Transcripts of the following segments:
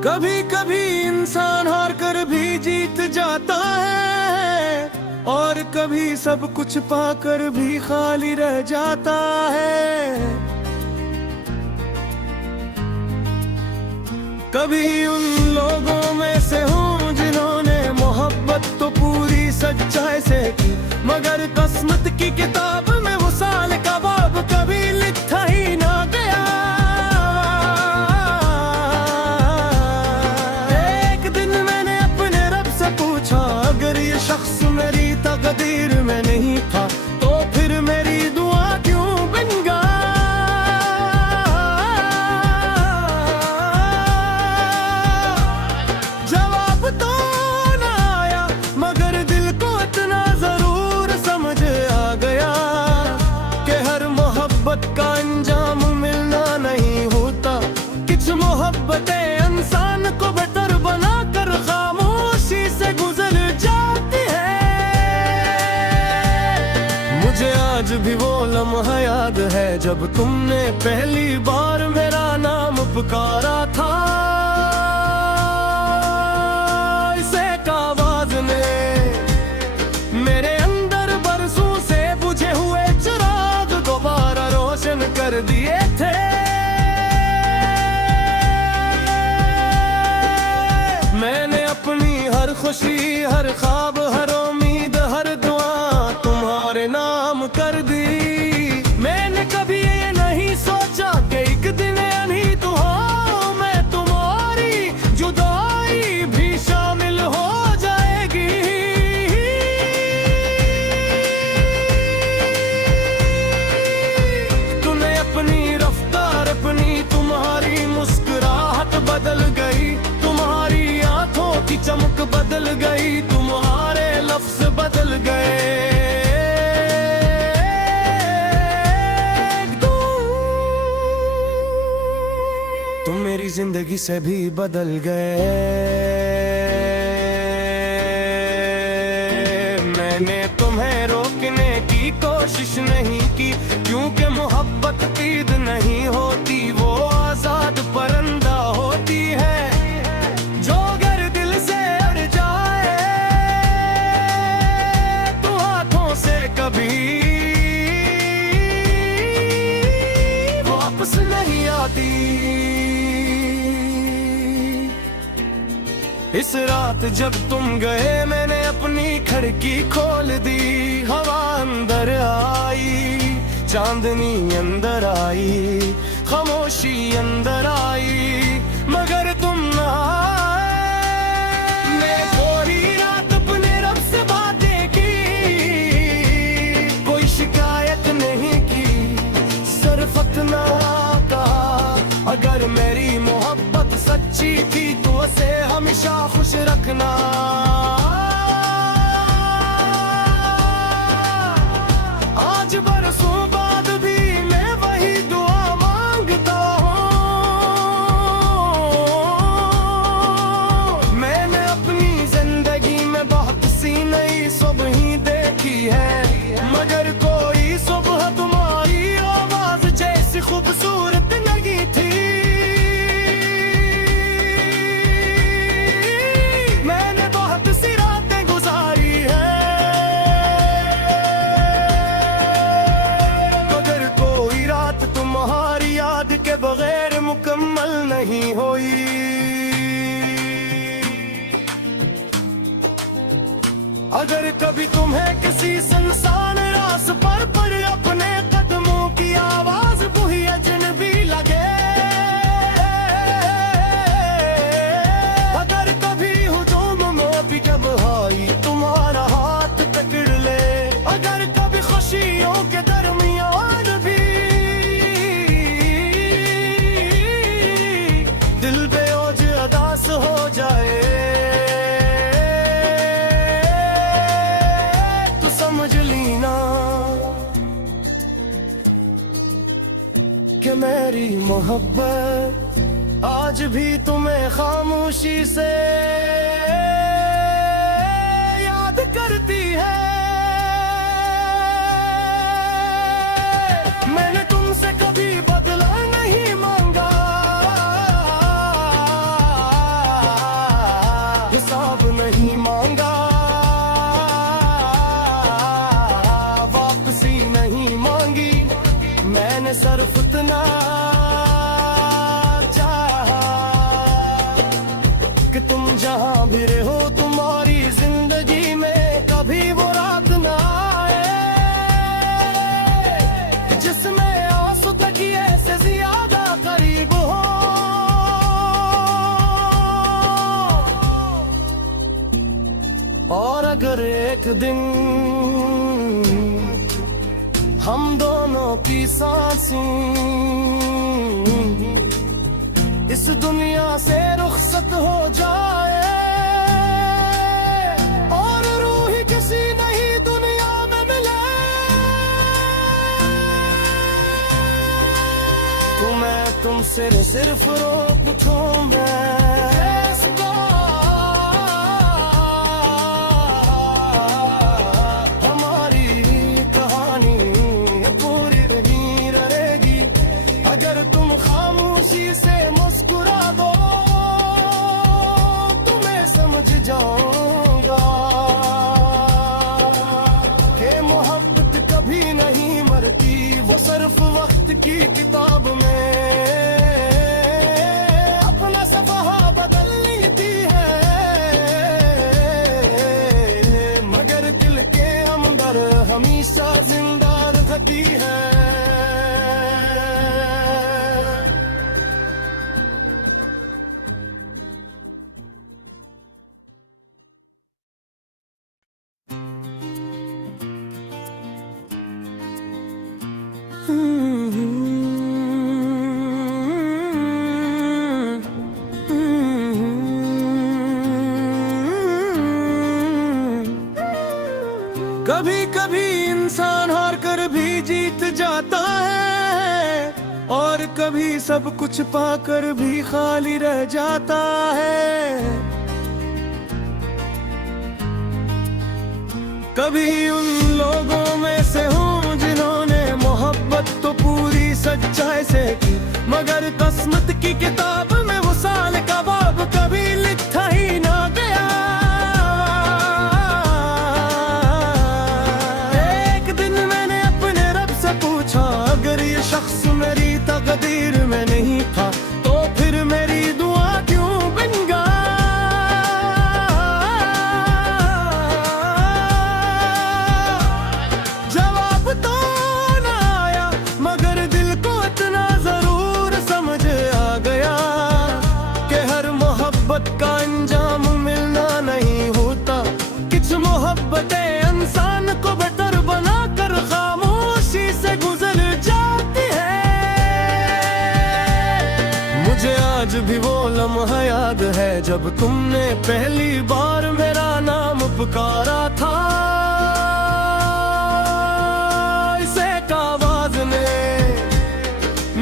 कभी कभी इंसान हार कर भी जीत जाता है, और कभी सब कुछ पाकर भी खाली रह जाता है। कभी उन लोगों में से हूँ जिन्होंने मोहब्बत तो पूरी सच्चाई से की, मगर किस्मत की किताब में वो साल का बाब कभी लिखा ही ना गया। एक दिन मैंने अपने रब से पूछा, अगर ये शख्स मेरी तकदीर में नहीं था तो फिर मेरी दुआ क्यों बिन गया। जवाब तो ना आया, मगर दिल को इतना जरूर समझ आ गया कि हर मोहब्बत का अंजाम मिलना नहीं होता। कुछ मोहब्बतें इंसान को बेहतर बनाकर खामोशी से गुजर जाती है। मुझे आज भी वो लम्हा याद है जब तुमने पहली बार मेरा नाम पुकारा था। इसे आवाज ने मेरे अंदर बरसों से बुझे हुए चिराग दोबारा रोशन कर दिए थे। मैंने अपनी हर खुशी, हर ख्वाब, हर उम्मीद, हर दुआ तुम्हारे नाम कर दी। मैंने कभी ये नहीं सोचा कि एक दिन यानी तो हो मैं तुम्हारी जुदाई भी शामिल हो जाएगी। तूने अपनी रफ्तार, अपनी तुम्हारी मुस्कुराहट बदल गई, तुम्हारी आंखों की चमक बदल गई, तुम्हारे लफ्ज बदल गए। तुम मेरी जिंदगी से भी बदल गए। मैंने तुम्हें रोकने की कोशिश नहीं की, क्योंकि मोहब्बत ईद नहीं होती, वो आजाद परिंदा होती है जो अगर दिल से उड़ जाए तो हाथों से कभी वापस नहीं आती। इस रात जब तुम गए मैंने अपनी खिड़की खोल दी, हवा अंदर आई, चांदनी अंदर आई, खामोशी अंदर आई, मगर तुम ना आए। मैं पूरी रात अपने रब से बातें की, कोई शिकायत नहीं की, सिर्फ इतना कहा अगर मेरी मोहब्बत सच्ची थी तो उसे हमेशा खुश रखना। आज बरसों बाद भी मैं वही दुआ मांगता हूँ। मैंने अपनी जिंदगी में बहुत सी नई सुबह देखी है, मगर कोई सुबह तुम्हारी आवाज जैसी खूबसूरत नहीं थी। मैंने बहुत सी रातें गुजारी है, मगर कोई रात तुम्हारी याद के बगैर मुकम्मल नहीं हुई। अगर कभी तुम्हें किसी सुनसान रास्ते पर अपने कदमों की आवाज बुही अजनबी लगे, अगर कभी हुजूम में भी जब आई तुम्हारा हाथ पकड़ ले, अगर कभी खुशियों के दरमियान भी दिल बेओज अदास हो जाए तो समझ लेना कि मेरी मोहब्बत आज भी तुम्हें खामोशी से लगती है। मैंने तुमसे कभी बदला नहीं मांगा, हिसाब नहीं मांगा, वापसी नहीं मांगी। मैंने सिर्फ इतना चाहा कि तुम जहां भी रहो, तुम्हारी जिंदगी में कभी वो रात ना आए जिसमें आंसू तकिए से ज्यादा करीब हो। और अगर एक दिन हम दोनों की सांसें इस दुनिया से रुखसत हो जाए और रूह ही किसी नई दुनिया में मिले, तो मैं तुमसे सिर्फ रो पूछूं अगर तुम खामोशी से मुस्कुरा दो तो मैं समझ जाऊंगा कि मोहब्बत कभी नहीं मरती, वो सिर्फ वक्त की किताब में अपना सफ़हा बदल लेती है, मगर दिल के अंदर हमेशा जिंदा रहती है। कभी कभी इंसान हार कर भी जीत जाता है और कभी सब कुछ पाकर भी खाली रह जाता है। कभी उन लोगों में से हूँ जिन्होंने मोहब्बत तो पूरी सच्चाई से की, मगर किस्मत की किताब में वो साल का बाब कभी लिखा ही ना गया। एक दिन मैंने अपने रब से पूछा, अगर ये शख्स मेरी तकदीर में नहीं था तो फिर मेरी दुआ क्यों बन गया। जवाब तो ना आया, मगर दिल को इतना जरूर समझ आ गया कि हर मोहब्बत का अंजाम मिलना नहीं होता। कुछ मोहब्बतें इंसान को बेहतर बनाकर खामोशी से गुजर जाती है। मुझे आज भी वो लम्हा याद है जब तुमने पहली बार मेरा नाम पुकारा था। इसे आवाज ने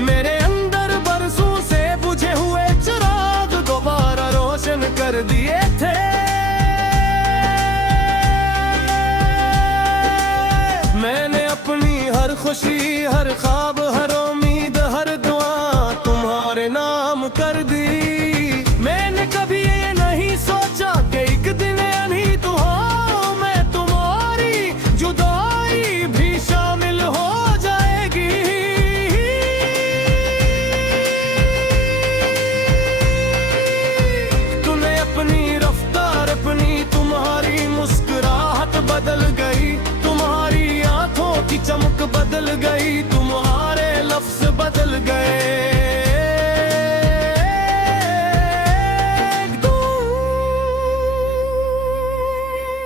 मेरे अंदर बरसों से बुझे हुए चिराग दोबारा रोशन कर दिए थे। मैंने अपनी हर खुशी, हर ख्वाब, हर उम्मीद, हर दुआ तुम्हारे नाम कर दी। मैंने कभी ये नहीं सोचा कि एक दिन यानी तो हो मैं तुम्हारी जुदाई भी शामिल हो जाएगी। तूने अपनी रफ्तार, अपनी तुम्हारी मुस्कुराहट बदल गई, तुम्हारी आंखों की चमक बदल गई, तुम्हारे लफ्ज बदल गए।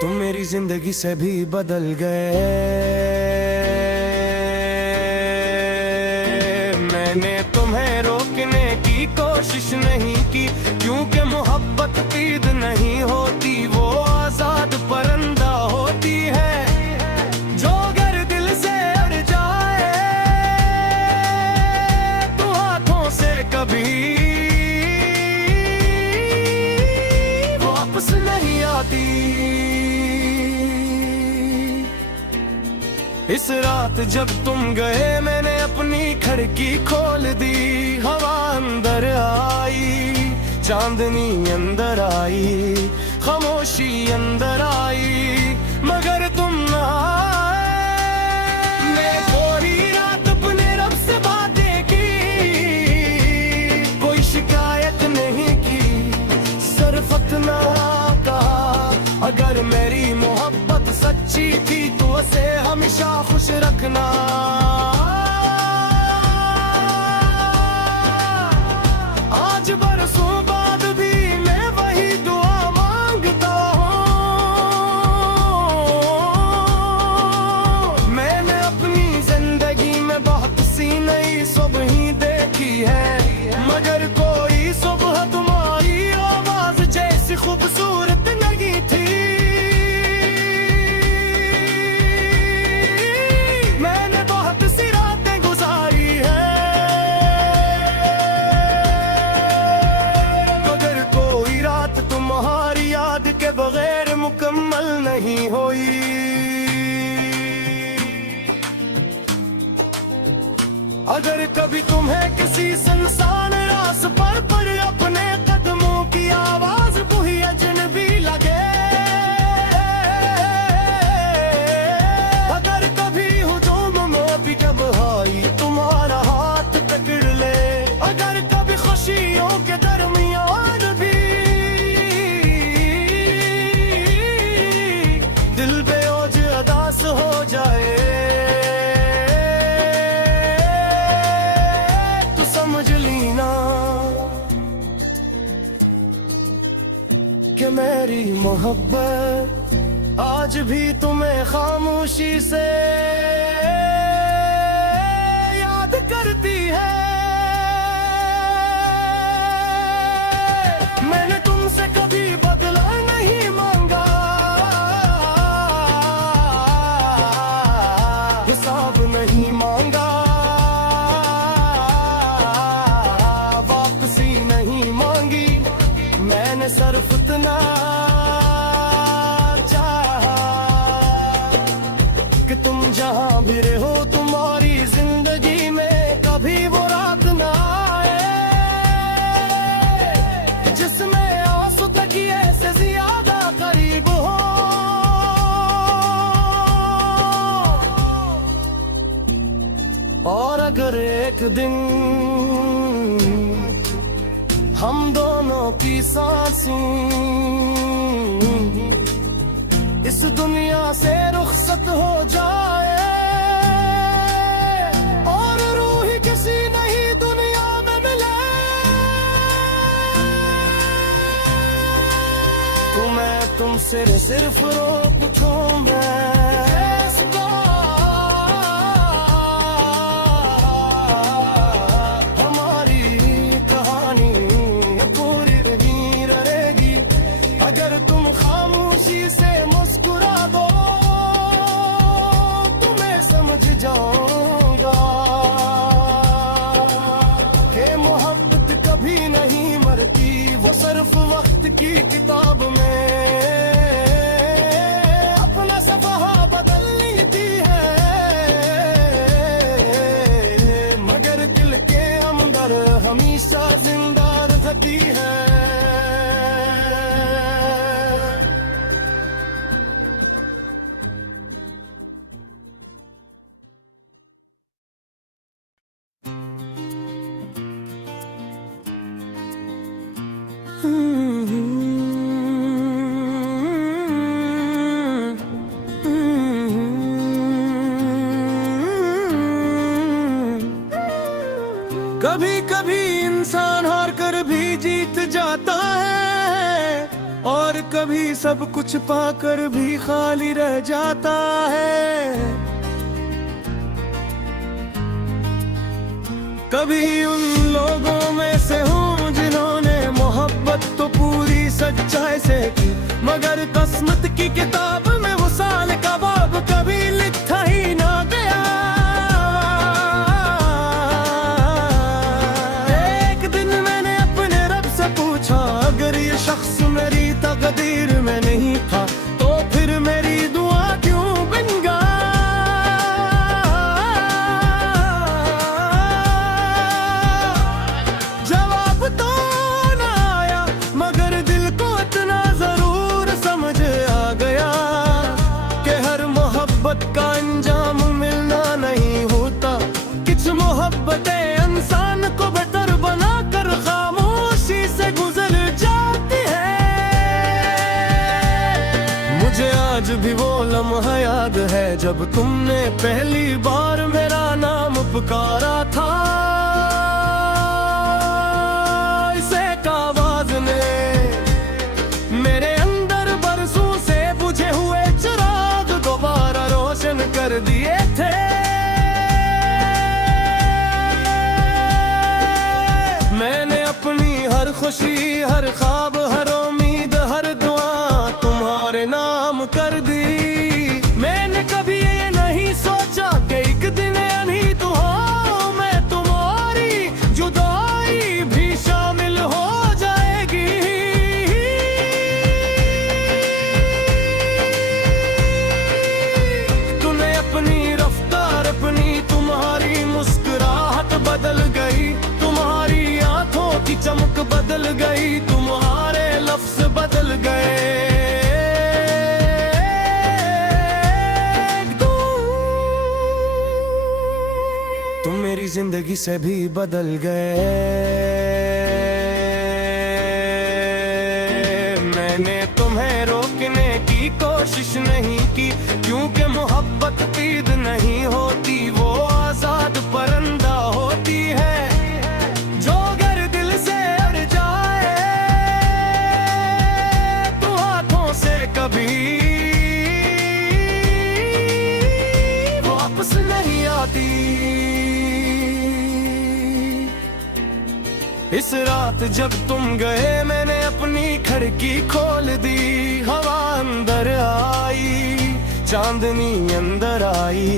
तुम मेरी जिंदगी से भी बदल गए। मैंने तुम्हें रोकने की कोशिश नहीं की, क्योंकि मोहब्बत ईद नहीं होती, वो आजाद परिंदा होती है जो अगर दिल से अड़ जाए तो हाथों से कभी वापस नहीं आती। इस रात जब तुम गए मैंने अपनी खिड़की खोल दी, हवा अंदर आई, चांदनी अंदर आई, खामोशी अंदर आई, मगर तुम ना आए। मैं पूरी रात अपने रब से बातें की, कोई शिकायत नहीं की, सिर्फ इतना कहा, अगर मेरी मोहब्बत सच्ची थी तो उसे हमेशा खुश रखना। आज बरसों बाद भी मैं वही दुआ मांगता हूँ। मैंने अपनी जिंदगी में बहुत सी नई सुबह देखी है, मगर कोई सुबह तुम्हारी आवाज जैसी खूबसूरत नहीं थी। मैंने बहुत सी रातें गुजारी है, मगर कोई रात तुम्हारी याद के बगैर मुकम्मल नहीं हुई। अगर कभी तुम्हें किसी सुनसान रास्ते पर अपने कदमों की आवाज कोई अजनबी लगे, अगर कभी हुजूम में भी जब आई तुम्हारा हाथ पकड़ ले, अगर कभी खुशियों के दरमियान भी दिल बेओज अदास हो जाए, तो समझ लेना कि मेरी मोहब्बत आज भी तुम्हें खामोशी से याद करती है। मैंने तुमसे कभी बदला नहीं मांगा, हिसाब नहीं मांगा, वापसी नहीं मांगी, मैंने सिर्फ इतना चाहा कि तुम जहां भी रहो तुम्हारी जिंदगी में कभी वो रात ना आए जिसमें आंसू तकिए से ज्यादा करीब हो। और अगर एक दिन हम दोनों की सांसें इस दुनिया से रुखसत हो जाए और रूह ही किसी नई दुनिया में मिले, तो मैं तुमसे सिर्फ रो पूछूं अगर तुम खामोशी से मुस्कुरा दो तो मैं समझ जाऊंगा कि मोहब्बत कभी नहीं मरती, वो सिर्फ वक्त की किताब में अपना सफ़हा बदल लेती है, मगर दिल के अंदर हमेशा जिंदा रहती है। कभी कभी इंसान हार कर भी जीत जाता है और कभी सब कुछ पाकर भी खाली रह जाता है। कभी उन लोगों में से हूँ जिन्होंने मोहब्बत तो पूरी सच्चाई से की, मगर किस्मत की किताब में वो साल का बाब कभी लिखा ही ना गया। एक दिन मैंने अपने रब से पूछा, अगर ये शख्स मेरी तकदीर में नहीं था तो फिर मेरी दुआ क्यों बन गया। आज भी वो लम्हा याद है जब तुमने पहली बार मेरा नाम पुकारा था। इस एक आवाज ने मेरे अंदर बरसों से बुझे हुए चिराग दोबारा रोशन कर दिए थे। मैंने अपनी हर खुशी, हर ख्वाब, हर उम्मीद, हर दुआ तुम्हारे नाम कर दी। मैंने कभी ये नहीं सोचा कि एक दिन यानी तो हो मैं तुम्हारी जुदाई भी शामिल हो जाएगी। तूने अपनी रफ्तार, अपनी तुम्हारी मुस्कुराहट बदल गई, तुम्हारी आंखों की चमक बदल गई, तुम्हारे लफ्ज बदल गए। तुम मेरी जिंदगी से भी बदल गए। मैंने तुम्हें रोकने की कोशिश नहीं की, क्योंकि मोहब्बत तीद नहीं होती, वो आजाद परिंदा होती है जो अगर दिल से अड़ जाए तो हाथों से कभी वापस नहीं आती। इस रात जब तुम गए मैंने अपनी खिड़की खोल दी, हवा अंदर आई, चांदनी अंदर आई,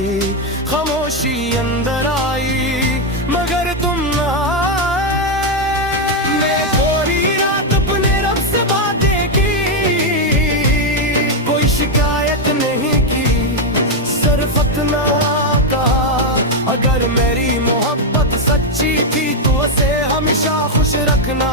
खामोशी अंदर आई, मगर तुम ना आए। मैं पूरी रात अपने रब से बातें की, कोई शिकायत नहीं की, सिर्फ इतना कहा अगर मेरी मोहब्बत सच्ची थी तो उसे हमेशा खुश रखना।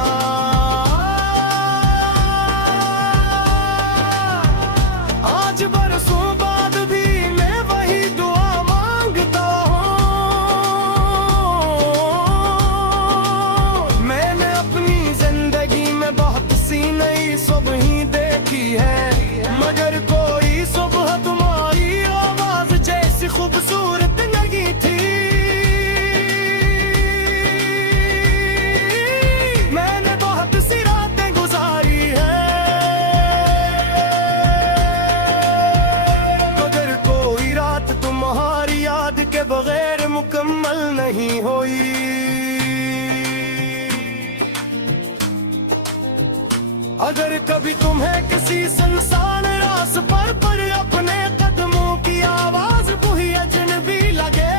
आज बरसों बाद भी मैं वही दुआ मांगता हूँ। मैंने अपनी जिंदगी में बहुत सी नई सुबह देखी है, मगर कोई सुबह तुम्हारी आवाज जैसी खूबसूरत नहीं थी। मैंने बहुत सी रातें गुजारी है, मगर कोई रात तुम्हारी याद के बगैर मुकम्मल नहीं हुई। अगर कभी तुम्हें किसी सुनसान रास्ते पर अपने कदमों की आवाज बुही अजनबी लगे,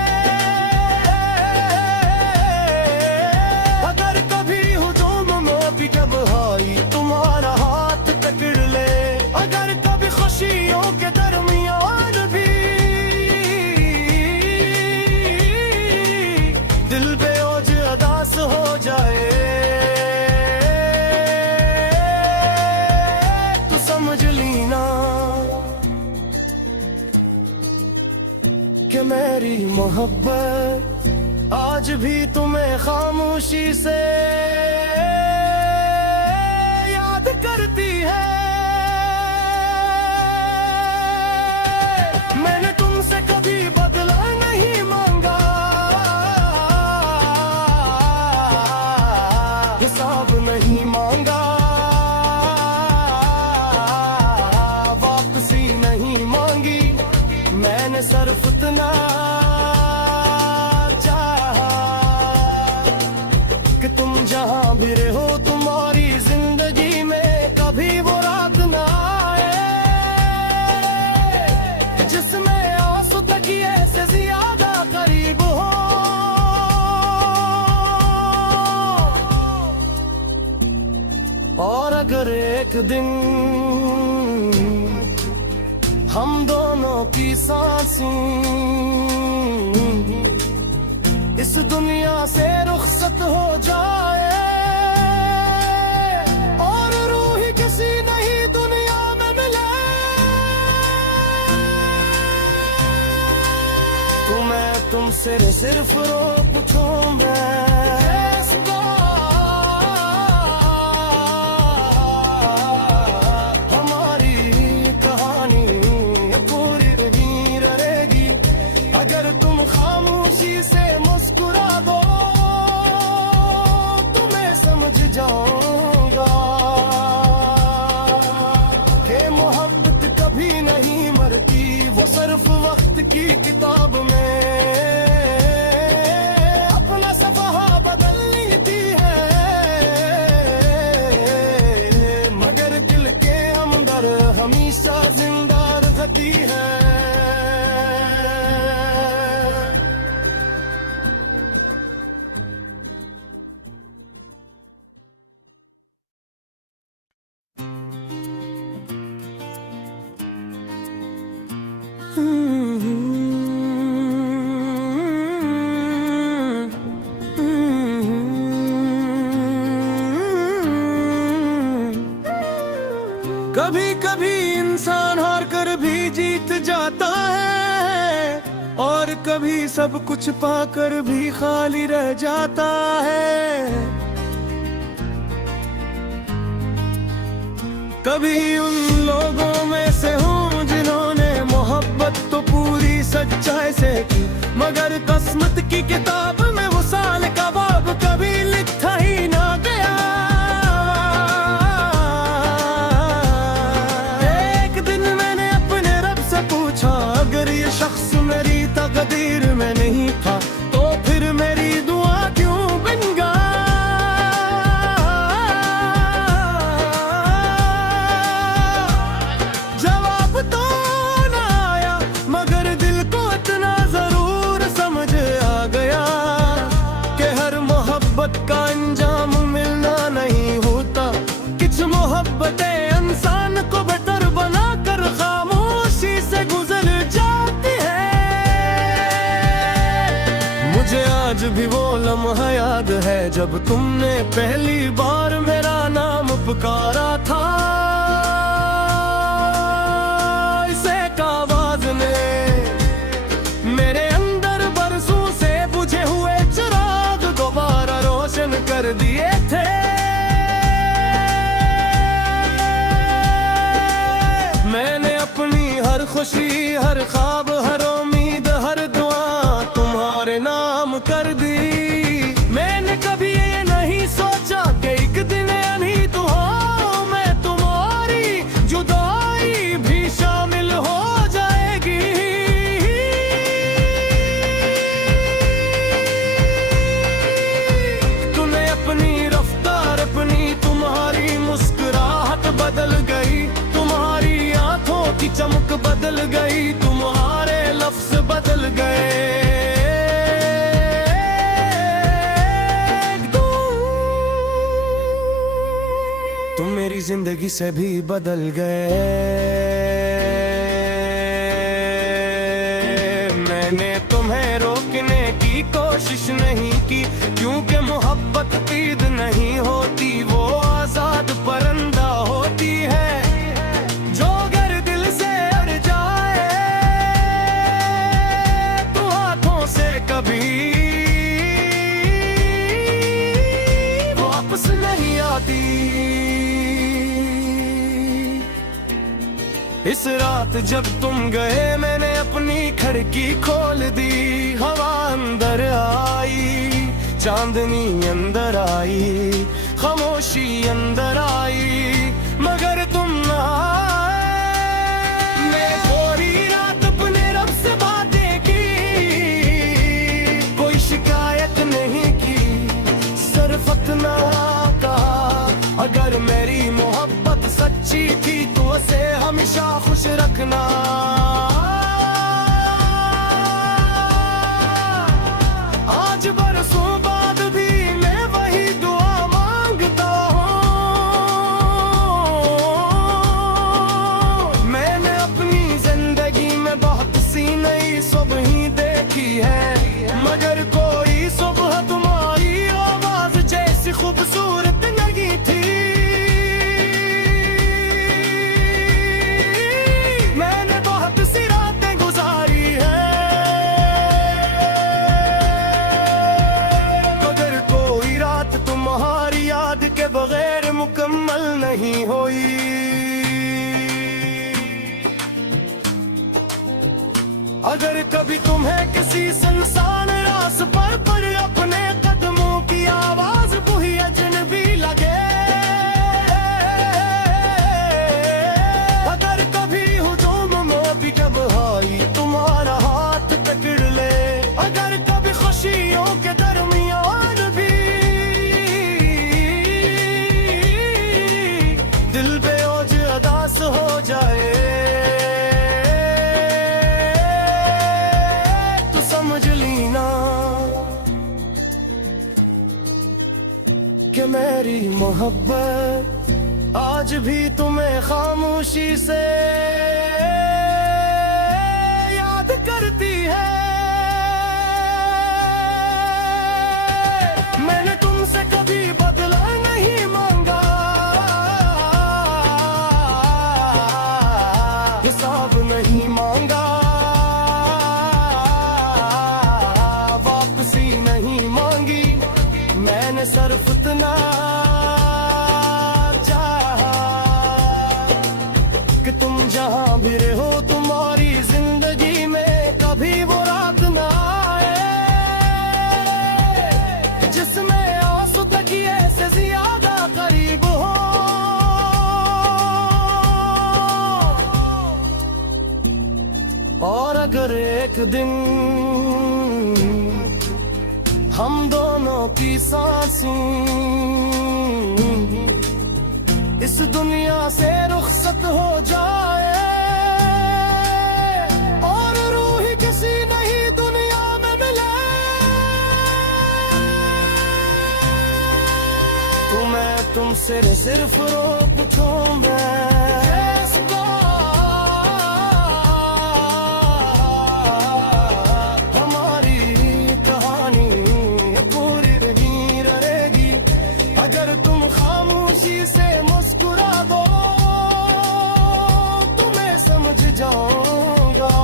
अगर कभी हुजूम में भी जब आई तुम्हारा हाथ पकड़ ले, अगर कभी खुशियों के दरमियान भी दिल बेओज अदास हो जाए, समझ लीना कि मेरी मोहब्बत आज भी तुम्हें खामोशी से याद करती है। मैंने तुमसे कभी बदला नहीं मांगा, हिसाब नहीं मांगा, मैंने सिर्फ इतना चाहा कि तुम जहां भी रहो तुम्हारी जिंदगी में कभी वो रात ना आए जिसमें आंसू तकिए से ज्यादा करीब हो। और अगर एक दिन हम दोनों की सांसें इस दुनिया से रुखसत हो जाए और रूह ही किसी नई दुनिया में मिले, तो मैं तुमसे सिर्फ पूछूं हमारी कहानी है। कभी कभी इंसान हार कर भी जीत जाता है, और कभी सब कुछ पाकर भी खाली रह जाता है। कभी उन लोगों में से हूँ जिन्होंने मोहब्बत तो पूरी सच्चाई से की, मगर किस्मत की किताब में वो साल का बाब कभी लिखा ही ना गया। एक दिन मैंने अपने रब से पूछा, अगर ये शख्स मेरी तकदीर में नहीं था तो फिर मेरी दुआ क्यों बन गया। जवाब तो ना आया, मगर दिल को इतना जरूर समझ आ गया कि हर मोहब्बत का अंजाम मिलना नहीं होता। कुछ मोहब्बतें इंसान को बेहतर बनाकर खामोशी से गुजर जाती है। मुझे आज भी वो लम्हा याद है जब तुमने पहली बार मेरा नाम पुकारा था। इसे आवाज ने मेरे अंदर बरसों से बुझे हुए चिराग दोबारा रोशन कर दिए थे। मैंने अपनी हर खुशी, हर ख्वाब, हर उम्मीद, हर दुआ तुम्हारे नाम कर दी। मैंने कभी ये नहीं सोचा कि एक दिन नहीं तो हो मैं तुम्हारी जुदाई भी शामिल हो जाएगी। तूने अपनी रफ्तार, अपनी तुम्हारी मुस्कुराहट बदल गई, तुम्हारी आंखों की चमक बदल गई, तुम्हारे लफ्ज बदल गए। तुम मेरी जिंदगी से भी बदल गए। मैंने तुम्हें रोकने की कोशिश नहीं की, क्योंकि मोहब्बत ईद नहीं होती, वो आजाद परिंदा होती है जो अगर दिल से अड़ जाए तो हाथों से कभी वापस नहीं आती। इस रात जब तुम गए मैंने अपनी खिड़की खोल दी, हवा अंदर आई, चांदनी अंदर आई, खामोशी अंदर आई, मगर तुम ना आए। मैं पूरी रात अपने रब से बातें की, कोई शिकायत नहीं की, सिर्फ इतना कहा अगर मेरी मोहब्बत सच्ची थी तो उसे हमेशा खुश रखना। आज बरसों बाद भी मैं वही दुआ मांगता हूँ। मैंने अपनी जिंदगी में बहुत सी नई सुबह देखी है, मगर कोई सुबह तुम्हारी आवाज जैसी खूबसूरत नहीं थी। मैंने बहुत सी रातें गुजारी है, मगर कोई रात तुम्हारी याद के बगैर मुकम्मल नहीं हुई। अगर कभी तुम्हें किसी सुनसान रास्ते पर अपने कदमों की आवाज बुही अजनबी लगे, अगर कभी हुजूम में भी जब आई तुम्हारा हाथ पकड़ ले, अगर कभी खुशियों के दरमियान भी दिल बेओज अदास हो जाए, मेरी मोहब्बत आज भी तुम्हें खामोशी से याद करती है। मैंने तुमसे कभी बदला नहीं मांगा, हिसाब नहीं मांगा, वापसी नहीं मांगी। मैंने सिर्फ इतना चाहा कि तुम जहां भी रहो तुम्हारी जिंदगी में कभी वो रात ना आए जिसमें आंसू तकिए से ज्यादा करीब हो। और अगर एक दिन हम दोनों की सांसें इस दुनिया से रुखसत हो जाए और रूह ही किसी नई दुनिया में मिले, तो मैं तुमसे सिर्फ रो पूछूं मैं अगर तुम खामोशी से मुस्कुरा दो तो मैं समझ जाऊंगा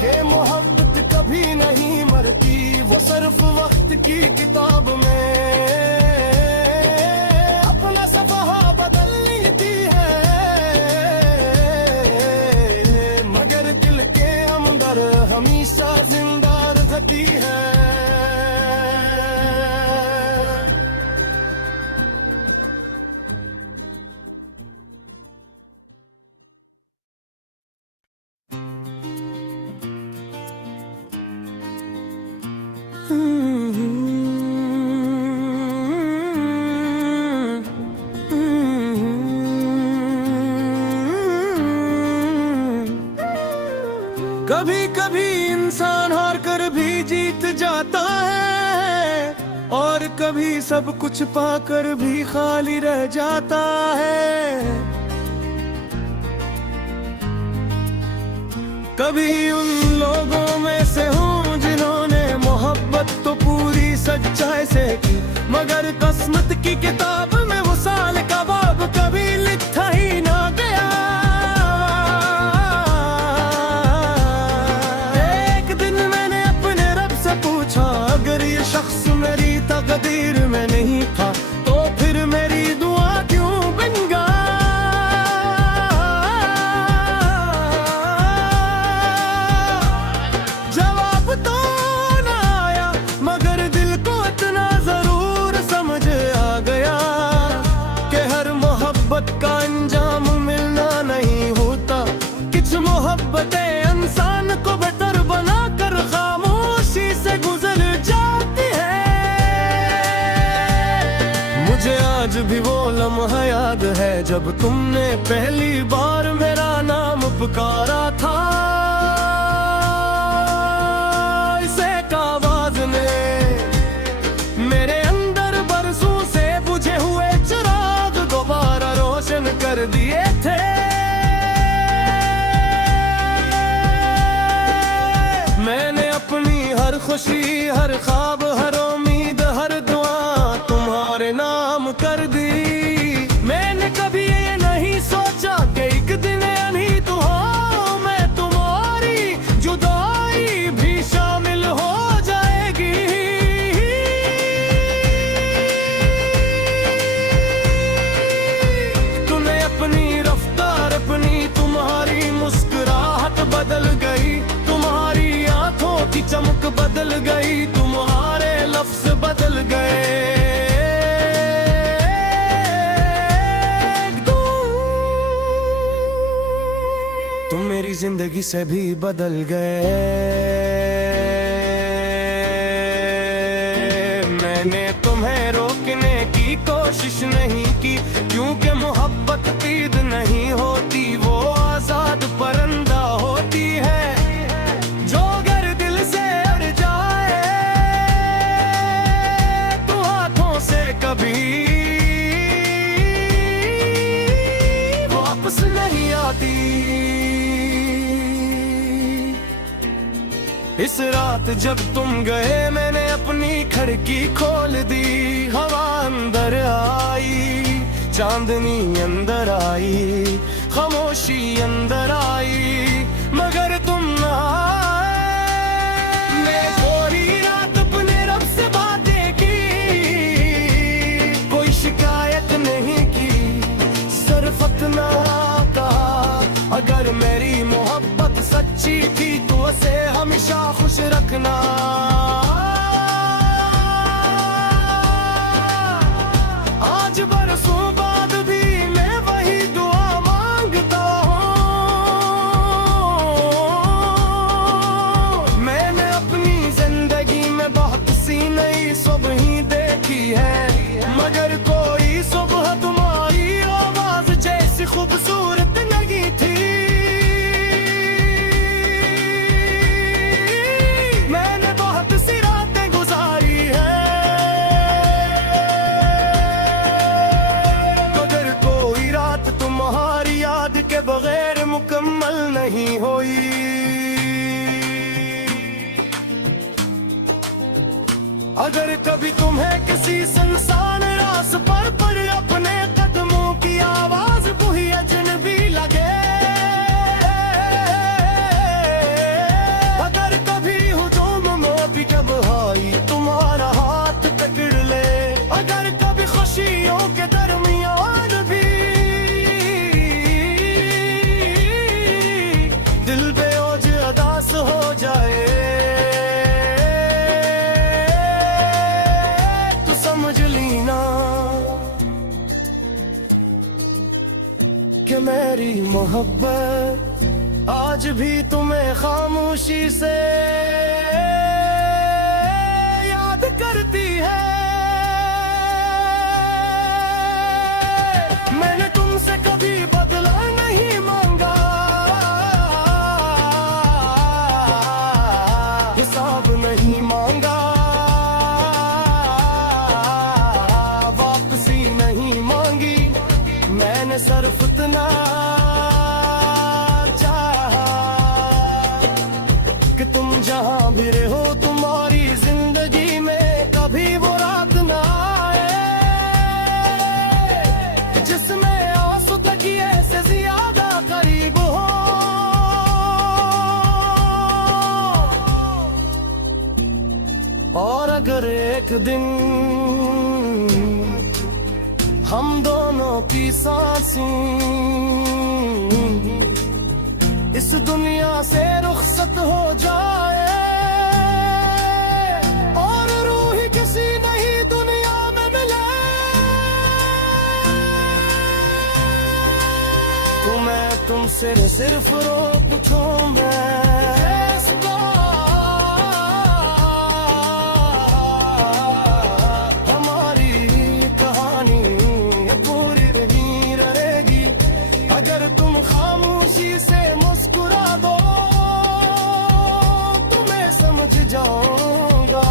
कि मोहब्बत कभी नहीं मरती, वो सिर्फ वक्त की किताब में अपना सफ़हा बदल लेती है, मगर दिल के अंदर हमेशा जिंदा रहती है। कभी कभी इंसान हार कर भी जीत जाता है और कभी सब कुछ पाकर भी खाली रह जाता है। कभी उन लोगों में से हूँ जिन्होंने मोहब्बत तो पूरी सच्चाई से की, मगर किस्मत की किताब में वो साल का बाब कभी लिखा ही ना गया। एक दिन मैंने अपने रब से पूछा अगर ये शख्स मेरी तकदीर में नहीं था तो फिर मेरी दुआ क्यों बन गया। जवाब तो ना आया मगर दिल को इतना जरूर समझ आ गया कि हर मोहब्बत का अंजाम मिलना नहीं होता। कुछ मोहब्बतें इंसान को बेहतर बनाकर खामोशी से गुजर जाती है। मुझे आज भी वो लम्हा याद है जब तुमने पहली बार मेरा नाम पुकारा था। इसे आवाज ने मेरे अंदर बरसों से बुझे हुए चिराग दोबारा रोशन कर दिए थे। मैंने अपनी हर खुशी हर ख्वाब हर उम्मीद हर दुआ तुम्हारे नाम कर दी। मैंने कभी ये नहीं सोचा कि एक दिन यानी तो हो मैं तुम्हारी जुदाई भी शामिल हो जाएगी। तूने अपनी रफ्तार अपनी तुम्हारी मुस्कुराहट बदल गई, तुम्हारी आंखों की चमक बदल गई, तुम्हारे लफ्ज बदल गए। तुम मेरी जिंदगी से भी बदल गए। मैंने तुम्हें रोकने की कोशिश नहीं की क्योंकि मोहब्बत ईद नहीं होती, वो आजाद परिंदा होती है जो अगर दिल से अड़ जाए तो कभी वापस नहीं आती। इस रात जब तुम गए मैंने अपनी खिड़की खोल दी, हवा अंदर आई, चांदनी अंदर आई, खामोशी अंदर आई, मगर तुम ना आए। मैं पूरी रात अपने रब से बातें की, कोई शिकायत नहीं की, सिर्फ इतना कहा अगर मेरी मोहब्बत सच्ची थी तो उसे हमेशा खुश रखना। आज बरसों बाद भी मैं वही दुआ मांगता हूँ। मैंने अपनी जिंदगी में बहुत सी नई सुबह देखी है, मगर कोई सुबह तुम्हारी आवाज जैसी खूबसूरत लगी थी। मैंने बहुत सी रातें गुजारी है, मगर कोई रात तुम्हारी याद के बगैर मुकम्मल नहीं हुई। अगर कभी तुम्हें किसी सुनसान रास्ते पर अपने कदमों की आवाज कोई अजनबी लगे, अगर कभी हुजूम में भी जब आई तुम्हारा हाथ पकड़ ले, अगर कभी खुशियों के दरमियान भी दिल बेओज अदास हो जाए, तो समझ लीना कि मेरी मोहब्बत आज भी तुम्हें खामोशी से याद करती है। मैंने तुमसे कभी बदला नहीं मांगा, हिसाब नहीं मांगा, वापसी नहीं मांगी, मैंने सिर्फ इतना चाहा कि तुम जहां भी रहो तुम्हारी जिंदगी में कभी वो रात ना आए जिसमें आंसू तकिए से ज्यादा करीब हो। और अगर एक दिन हम दोनों की सांसें इस दुनिया से रुखसत हो जाए और रूह ही किसी नई दुनिया में मिले, तो मैं तुमसे सिर्फ रो पूछूं अगर तुम खामोशी से मुस्कुरा दो तो मैं समझ जाऊंगा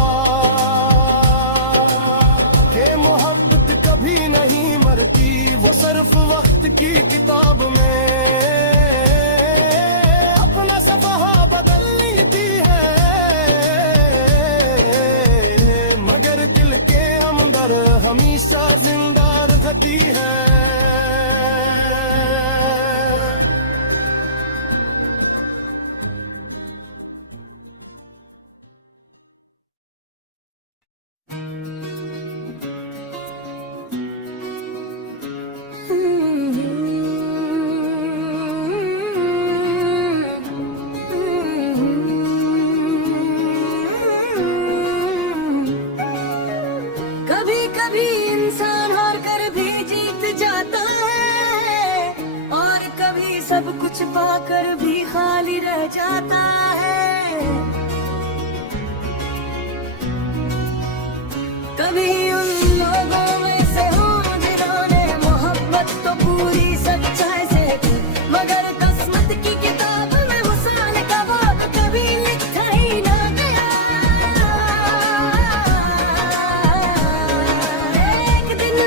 कि मोहब्बत कभी नहीं मरती, वो सिर्फ वक्त की किताब में अपना सफ़हा बदल लेती है, मगर दिल के अंदर हमेशा जिंदा रहती है। सब कुछ पाकर भी खाली रह जाता है, कभी उन लोगों में से हूँ जिन्होंने मोहब्बत तो पूरी सच्चाई से की, मगर किस्मत की किताब में हुस्न का बाब कभी लिखा ही ना गया। एक दिन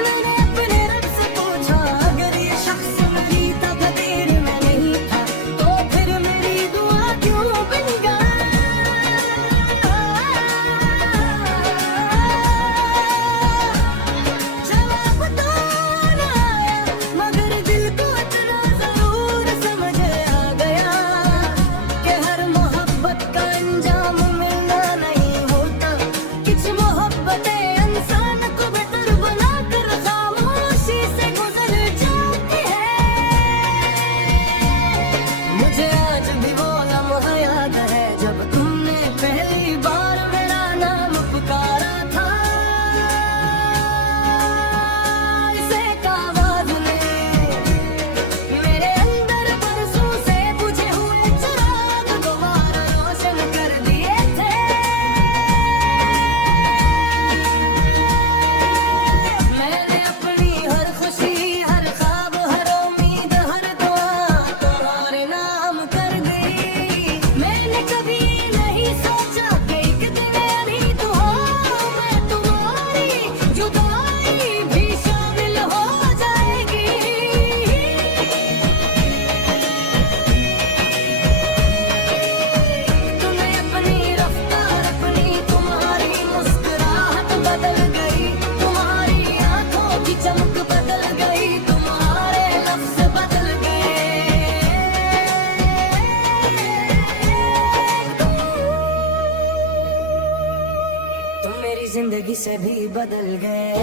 जिंदगी से भी बदल गए।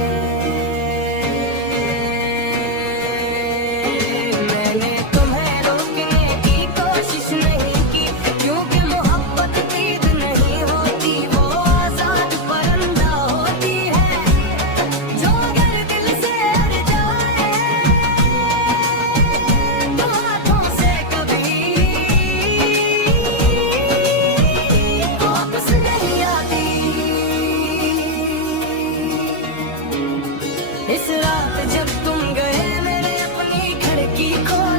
मैंने तुम्हें रोकने की कोशिश नहीं की, क्योंकि मोहब्बत कैद नहीं होती, वो आजाद परिंदा होती है, जो अगर दिल से अड़ जाए तो हाथों से कभी वापस नहीं आती। इस रात जब तुम गए मैंने अपनी खिड़की खोली,